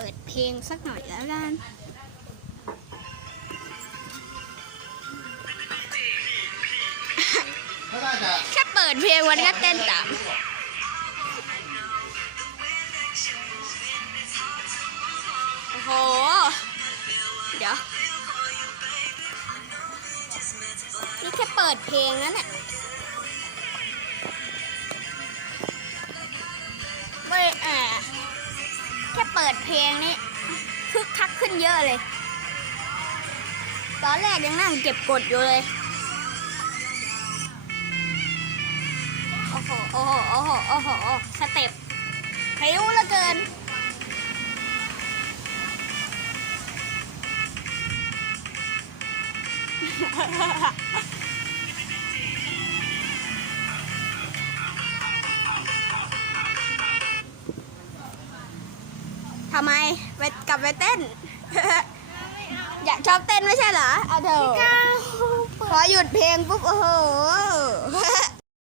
เปิดเพลงสักหน่อยแล้วกันถ้าน่าจะแค่เปิดเพลงวันก็เต้นตามโอ้โห เดี๋ยว นี่แค่เปิดเพลงนั้นน่ะไม่ เปิดเพลงนี่คึกคักขึ้นเยอะเลย ตอนแรกยังนั่งเก็บกดอยู่เลย โอ้โห โอ้โห โอ้โห โอ้โห สเต็ปพิ้วเหลือเกิน ทำไมไปกลับไปเต้น อยากชอบเต้นไม่ใช่เหรอเอาเถอะพอหยุดเพลงปุ๊บโอ้โห